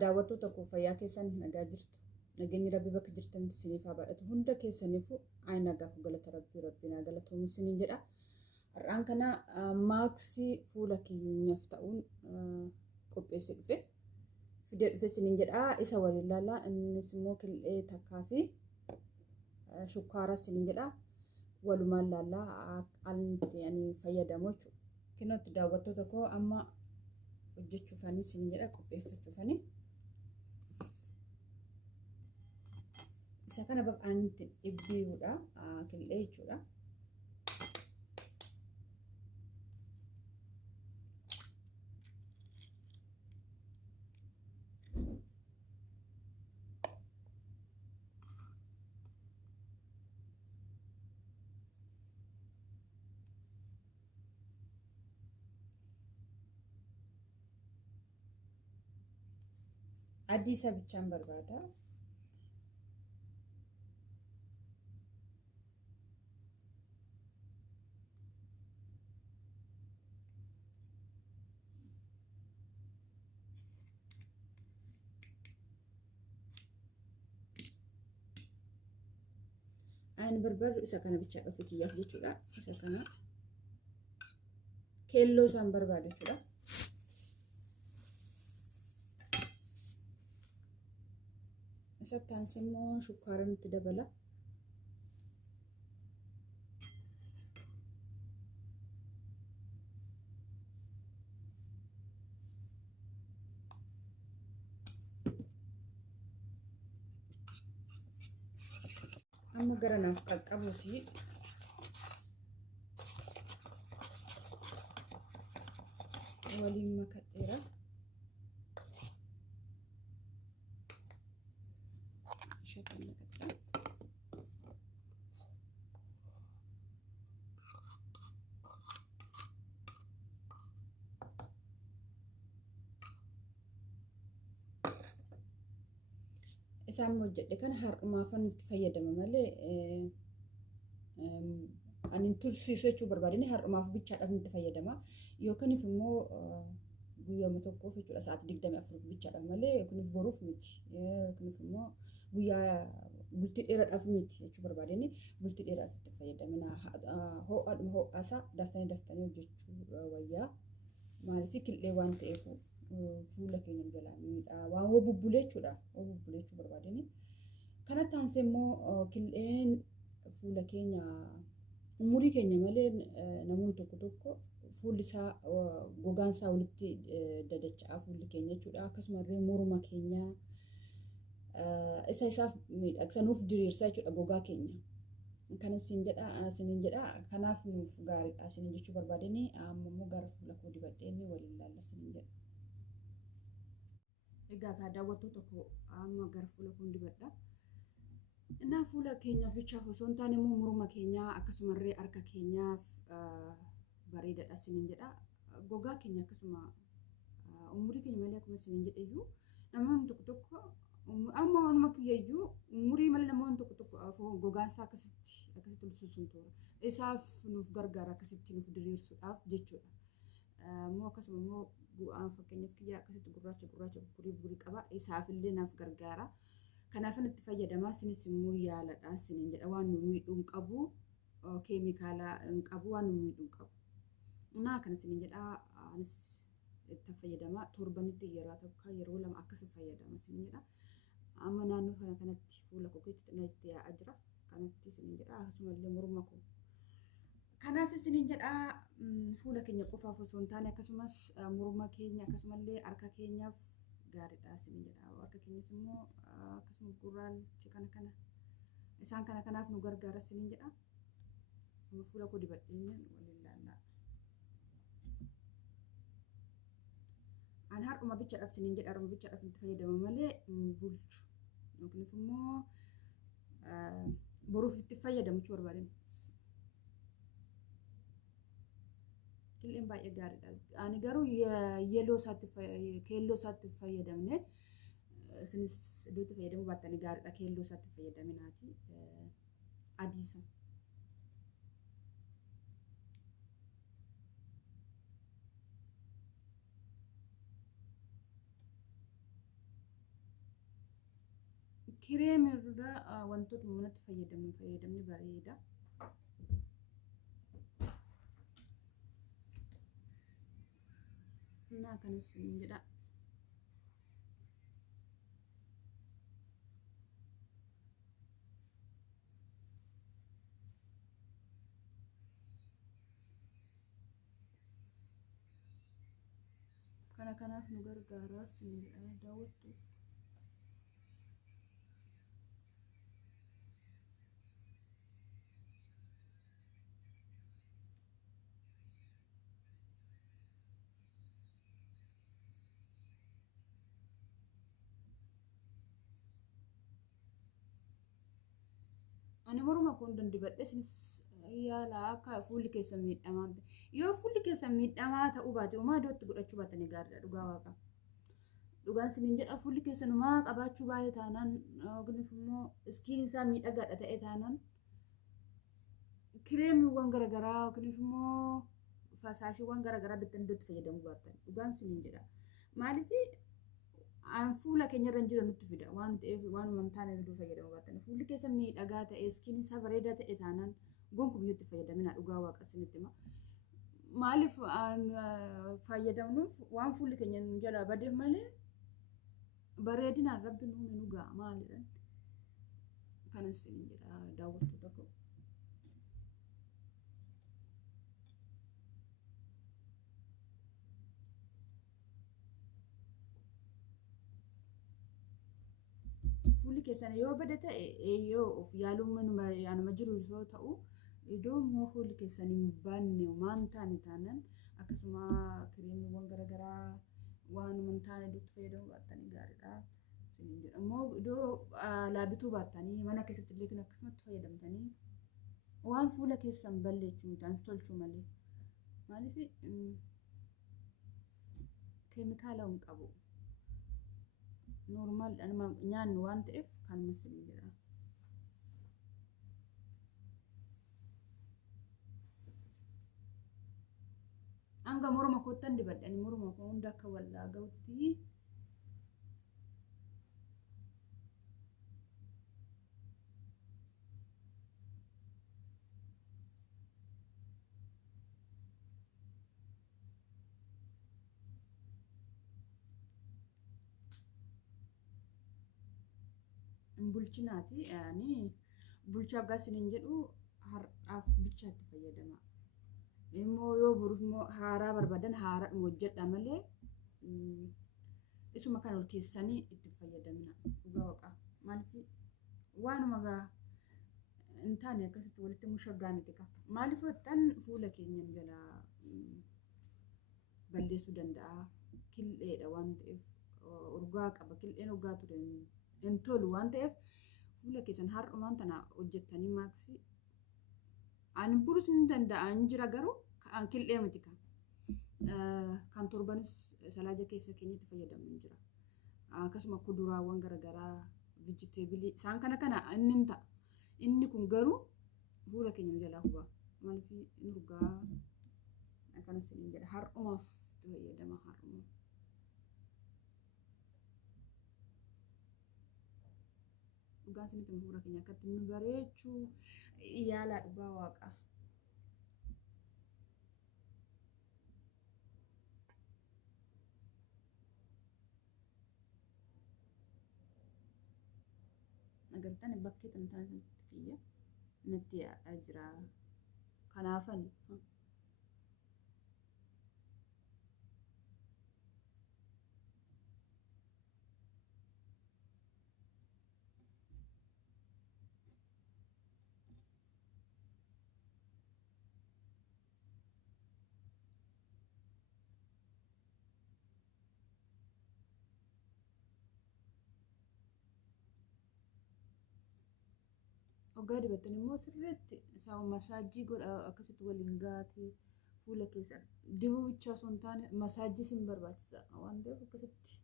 daawwattoota koo fayyaa keessan nagaa jirtu. Nageenyi Rabbii bakka jirtan isiniif haa baay'atu. Hunda keessaniifuu ayi nagaaf galata Rabbii naa galatoomuu isiniin jedha. Har'aan kana maaksii fuula keenyaaf ta'uun qopheessee fidee dhufe isiniin jedha. Isa waliin ilaallaa. Innis immoo killee takkaa fi shukkaara isiniin jedha. Walumaan ilaallaa ani fayyadamu jechuudha. Kinootti daawwattoota koo amma hojjechuufanii isiniin jedha qopheeffachuufanii. Isa kana bab'aan itti dhibbiidha killee jechuudha. Adii isa bichaan barbaada. Ani barbaadu isa kana bichaa dhufi kiyyaaf jechuudha. Isa kana keelloo isaan barbaadu jechuudha. Isa taansi immoo shukkaara nutti dabala. Amma gara naaf qaqqabuuti. Waliin makadheera. Shatan makadheera. Isaan hojjedhe kana har'umaafan itti fayyadama malee ani tursiisuu jechuu barbaadani har'umaaf bichaadhaaf itti fayyadama yookaan immoo guyyaa tokkoof jechuudha sa'aatii 24 bichaadhaaf malee yookaan boruuf miti yookaan immoo guyyaa bultii dheeraadhaaf miti jechuu barbaadani bultii dheeraadhaaf itti fayyadamina ho'aasaa daftanii hojjechuu wayyaa maaliif killee waan ta'eef fuula keenya jalaanidha waan bubbulee jechuudha bubbulee jechuu barbaadani kana taanse immoo killeen fuula keenya umurii keenya malee namoonni tokko fuulli isaa gogaan isaa walitti dadacha'aa fuulli keenya jechuudha akkasumallee morma keenya isaaf miidhagsa nuuf diriirsa jechuudha gogaa keenya kana isiniin jedha kanaaf nuuf gaariidha isiniin jechuu barbaadani amma immoo gara fuula koo dibadheenii waliin ilaalla isiniin jedha. Egaa ka daawwattoota koo amma gara fuula koo dibadha. Innaa fuula keenyaaf bichaaf osoo hin taane immoo morma keenyaa akkasumallee harka keenyaaf bareedaadha isiniin jedha. Gogaa keenya akkasuma umurii keenya malee akkuma isiniin jedhe iyyuu namoonni tokko amma wanuma kiyyayyuu umurii malee namoonni tokko gogaan isaa akkasitti ulsuusuun toora. Isaaf nuuf gargaara akkasitti nuuf diriirsuudhaaf jechuudha. Immoo akkasuma immoo bu'aan fakkeenyaaf kiyyaa akkasitti gurraacha burii qaba isaafillee naaf gargaara. Kanaaf itti fayyadamaa isinis immoo yaaladha isiniin jedha waan nu miidhuu hin qabu keemikaala hin qabu waan nu miidhuu hin qabu. Naa kan isiniin jedha anis itti fayyadamaa torbanitti yeroo lama akkasii fayyadama isiniin jedha. Amma naannoo kanatti fuula koo keessatti itti yaa'aa jira. Kanatti isiniin jedha akkasumallee morma koo. Kanaaf isiniin jedha fuula keenya qofaaf osoo hin taane akkasumas morma keenya akkasumallee harka keenyaaf gaariidha isiniin jedha. Harka keenyas immoo akkasuma gurraacha kana isaan kanaaf nu gargaara isiniin jedha. Fuula koo dibadheen waliin ilaallaa. Ani har'uma bichaadhaaf isiniin jedha har'uma bichaadhaaf itti fayyadama malee bulchu yookiin immoo boruuf itti fayyadamu jechuu barbaadan. Killeen baay'ee gaariidha. Ani garuu keelloo isaatti fayyadamne isinis iddootti fayyadamuu baattanii gaariidha keelloo isaatti fayyadaminaati adiisa. kireemirra wantoota manatti fayyadamni bareeda. Naa kanas hin jedha. Kanaaf nu gargaaraas hin jedha daawwattu. Ani morma kun dandibadhe sinis yaala akka fuulli keessa miidhamaa yoo fuulli keessa miidhamaa ta'uu baate homaa iddootti godhachuu baatanii gaariidha dhugaa waaqa. Dhugaan sinin jedha fuulli keessa numaa qabaachuu baay'ee taanaan yookiin immoo iskiin isaa miidhagaadha ta'e taanaan kireemiiwwan garaagaraa yookiin immoo fasaashiiwwan garaagaraa bittanii iddootti fayyadamuu baatan dhugaan sinin jedha. Maaliif fuula keenya irra jiran nutti fida waan ta'eef waan mantaane iddoo fayyadamuu baatan fuulli keessa miidhagaa ta'e iskiin isaa bareedaa ta'e taanaan gonkumaa itti fayyadamina dhugaa waaqa sinitti hima. Maaliif fayyadamnuuf waan fuulli keenya jala badeef malee bareedinaan rabbi nu ga'a maalidhaan kanas sinin jedha daawwattu tokko. Fuulli keessan yoo bada ta'e yoo of yaaluun anuma jiru yoo ta'u iddoo immoo fuulli keessan hin baanne waan taane taanaan akkasuma kireemiiwwan garaagaraa waan taane iddootti fayyadamuu baatanii gaariidha. Immoo iddoo laabituu baattanii mana keessatti illee akkasumatti fayyadamtanii waan fuula keessan balleechuu ta'an tolchuu malee maaliif keemikaala hin qabu. Normal nyaannu waan ta'eef kan misilii jira. Hanga morma kottan dibadhanii morma koo hunda akka wallaa ga'utti bulchinaati yaani bulchaa gaasiniin jedhu har'aaf bichaatti fayyadama. Immoo yoo boruuf immoo haaraa barbaadan haaraadhuma hojjedha malee isuma kan ol keessanii itti fayyadamina dhugaa waaqa. Maaliif waanuma hin taane akkasitti walitti mushaggaa miti qaba. Maaliif wattan fuula keenyan jala balleessuu danda'a. Kil'eedha waan ta'eef urgaa qaba. Kil'een urgaa ture hin tolu waan ta'eef fuula keessan har'umaan tana hojjettanii maaksii ani burus hin danda'an jira garuu kan kil'ee miti kan torbanis salaaja keessa keenyatti fayyadamu jira. Akkasuma kuduraawwan garaagaraa vijiteebilii isaan kana inni hin ta'a. Inni kun garuu fuula keenya jalaa hubaa. Maaliif inni urgaa akkanas hin jedha har'umaaf fayyadama har'umaaf. Dhugaa isinitti fuula keenya akkatti nu bareechuu yaalaa dhugaa waaqa. Agartan bakkee tantaan kiyya natti yaa'aa jira. Kanaafan ogaa dibatanii immoo sirriitti isaa masaajii godha akkasitti waliin gaatee fuula keessa dibuu bichaa osoo hin taane masaajii sin barbaachisa waan ta'eef akkasitti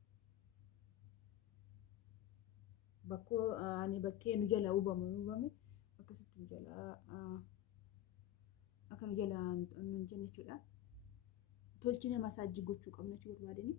bakkee nu jala hubame akkasitti nu jala akka nu jala hin jenne jechuudha. Tolchine masaajii gochuu qabna jechuu barbaadanii.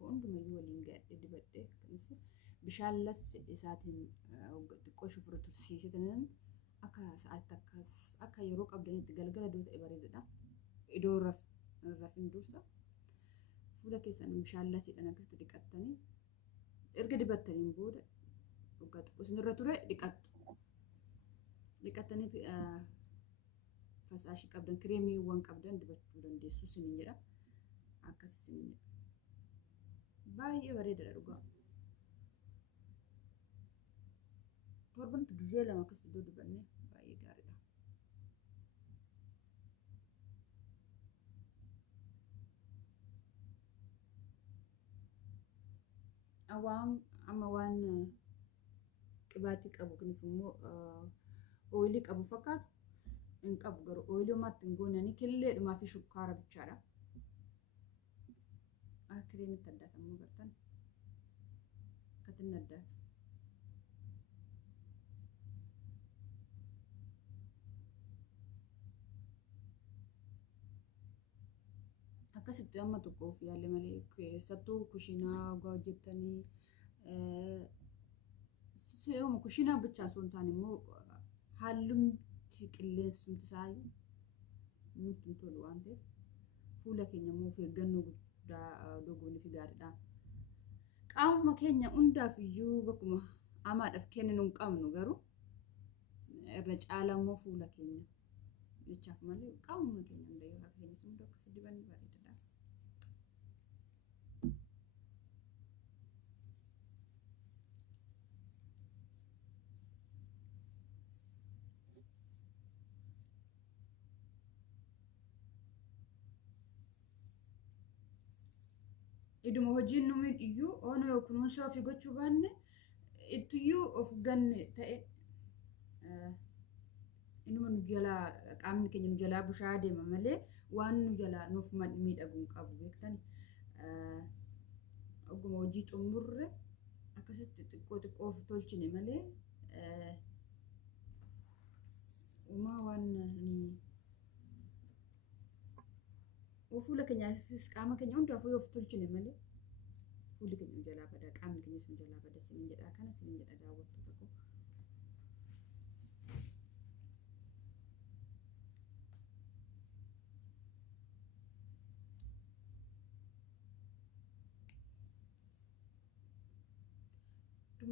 koo hundumayyuu waliin gadhee dibadhee kanis bishaan las isaatiin xiqqoo shufura tursiisitaniin akka sa'aatti akka yeroo qabdanitti galgala doo ta'e bareedadha. Iddoo rafin dursa fuula keessan bishaan lasiidhaan akkasitti dhiqattanii erga dibattaniin booda dhugaa xiqqoo isinirra ture dhiqattanii fasaashii qabdan kireemiiwwan qabdan dibachuu dandeessu isiniin jedha. Akkas isiniin jedha. Baay'ee bareedadha dhugaa. Torbantu gizee lama akkas iddoo dibannee baay'ee gaariidha. Amma waan qibaatii qabu kunis immoo ooyilii qabu fakkaatu hin qabu garuu ooyilii homaatti hin goonanii killeedhumaa fi shukkaara bichaadha. Kireemitti addaata immoo gartan akkatiin addaatu. Akkasitti amma tokkoof yaalle malee keessattuu kushiinaa ogaa hojjettanii seeruma kushiinaa bichaa osoo hin taane immoo hallumti qilleensumti isaayyuu nutti hin tolu waan ta'eef fuula keenya immoo of eeggannoo guddaa goonuu fi gaariidha. Qaamuma keenya hundaaf iyyuu bakkuma amaadhaaf kenninu hin qabnu garuu irra caalaa immoo fuula keenya jechaaf malee qaamuma keenya hunda yoo akka keenya hunda akkasii dibanni bareedadha. Iduma hojiin numi iyyuu ono yoo kunuunsa ofii gochuu baanne ittiyyuu of ganne ta'e inuma nu jalaa qaamni keenya nu jalaa bushaa deema malee waan nu jalaa nuuf miidhaguu hin qabu beektani. Oguma hojii xumurre akkasitti xiqqoo of tolchine malee uumaa waan fuula keenyaafis qaama keenya hundaafuu yoo of tolchine malee fuulli keenya nu jalaa bada qaamni keenyas nu jalaa bada isiniin jedha kana isiniin jedha daawwattoota koo.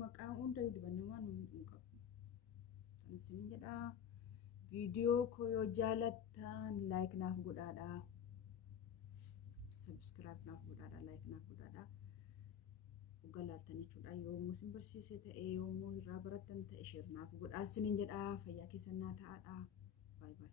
Maqaan hundayyuu dibannee waan hin qabu. Kan isiniin jedha viidiyoo koo yoo jaalattan laayik naaf godhaadha. Subscribe naaf godhaadha, like naaf godhaadha. Hoggaa laaltan jechuudha. Yommuu isin barsiise ta'e yommuu irraa barattan ta'e share naaf godhaa isiniin jedha. Fayyaa keessan naa ta'aadha. Bye bye.